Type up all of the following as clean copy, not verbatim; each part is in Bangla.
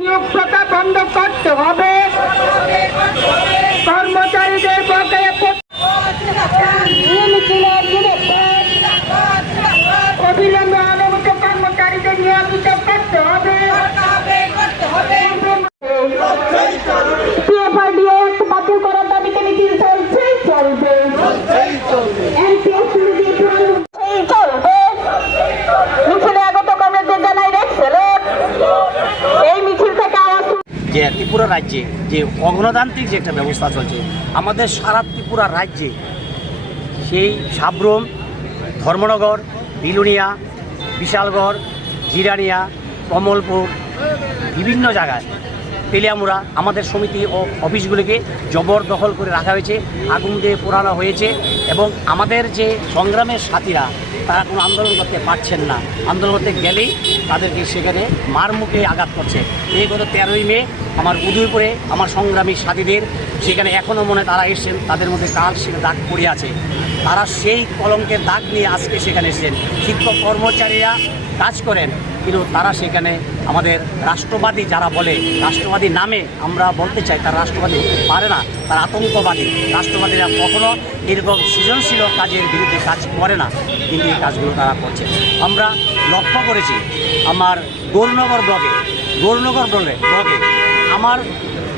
নিয়োগ প্রথা বন্ধ করতে হবে। কর্মচারীদের বকেয়া অবিলম্বে অনুমত কর্মচারীদের নিয়মিত করতে হবে। বাতিল করার দাবিতে মিছিল চলছেই চলবে। মিছিলে আগত কর্মীদের জানাই এই মিছিল থেকে যে ত্রিপুরা রাজ্যে যে অগণতান্ত্রিক যে একটা ব্যবস্থা চলছে আমাদের সারা ত্রিপুরা রাজ্যে, সেই সাব্রুম, ধর্মনগর, বিলুনিয়া, বিশালগড়, জিরানিয়া, কমলপুর, বিভিন্ন জায়গায় তেলিয়ামুড়া আমাদের সমিতি ও অফিসগুলিকে জবরদখল করে রাখা হয়েছে, আগুন দিয়ে পোড়ানো হয়েছে। এবং আমাদের যে সংগ্রামের সাথীরা তারা কোনো আন্দোলন করতে পারছেন না, আন্দোলন করতে গেলেই তাদেরকে সেখানে মারমুখে আঘাত করছে। এই গত 13ই মে আমার উদয়পুরে আমার সংগ্রামী সাথীদের সেখানে এখনও মনে তারা এসছেন, তাদের মধ্যে কাল সেখানে দাগ পড়ে আছে। তারা সেই কলঙ্কের দাগ নিয়ে আজকে সেখানে এসেছেন। শিক্ষক কর্মচারীরা কাজ করেন, কিন্তু তারা সেখানে আমাদের রাষ্ট্রবাদী যারা বলে, রাষ্ট্রবাদী নামে আমরা বলতে চাই তারা রাষ্ট্রবাদী হতে পারে না, তারা আতঙ্কবাদী। রাষ্ট্রবাদীরা কখনো এরকম সৃজনশীল কাজের বিরুদ্ধে কাজ করে না, কিন্তু এই কাজগুলো তারা করছে। আমরা লক্ষ্য করেছি আমার গৌরনগর ব্লগে আমার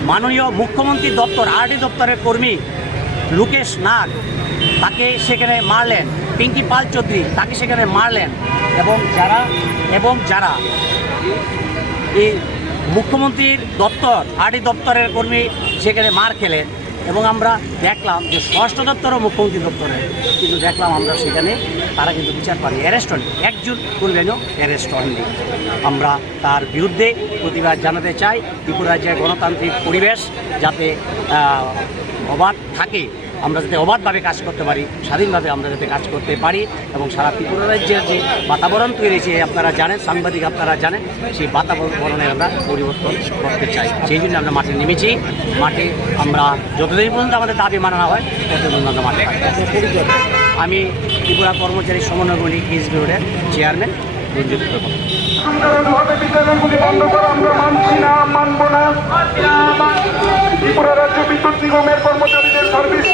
মাননীয় মুখ্যমন্ত্রী দপ্তর আরডি দপ্তরের কর্মী লোকেশ নাগ তাকে সেখানে মারলেন, পিঙ্কি পাল চৌধুরী তাকে সেখানে মারলেন, এবং যারা এই মুখ্যমন্ত্রীর দপ্তর আরডি দপ্তরের কর্মী সেখানে মার খেলেন। এবং আমরা দেখলাম যে স্বরাষ্ট্র দপ্তর ও মুখ্যমন্ত্রী দপ্তরে কিন্তু দেখলাম আমরা সেখানে তারা কিন্তু বিচার পারি অ্যারেস্ট হন, একজন করলেনও অ্যারেস্ট হননি। আমরা তার বিরুদ্ধে প্রতিবাদ জানাতে চাই। ত্রিপুরা রাজ্যের গণতান্ত্রিক পরিবেশ যাতে অবাধ থাকে, আমরা যাতে অবাধভাবে কাজ করতে পারি, স্বাধীনভাবে আমরা যাতে কাজ করতে পারি, এবং সারা ত্রিপুরা রাজ্যের যে বাতাবরণ তৈরি হয়েছে আপনারা জানেন, সাংবাদিক আপনারা জানেন, সেই বাতাবরণে আমরা পরিবর্তন করতে চাই। সেই জন্য আমরা মাঠে নেমেছি। মাঠে আমরা যতদিন পর্যন্ত আমাদের দাবি মানানো হয় ততদিন পর্যন্ত আমরা মাঠে থাকি। আমি ত্রিপুরা কর্মচারী সমন্বয় কমিটি এসবি রোডের চেয়ারম্যান রঞ্জিত প্রধান। ত্রিপুরা রাজ্য বিদ্যুৎ নিগমের কর্মচারীদের সার্ভিস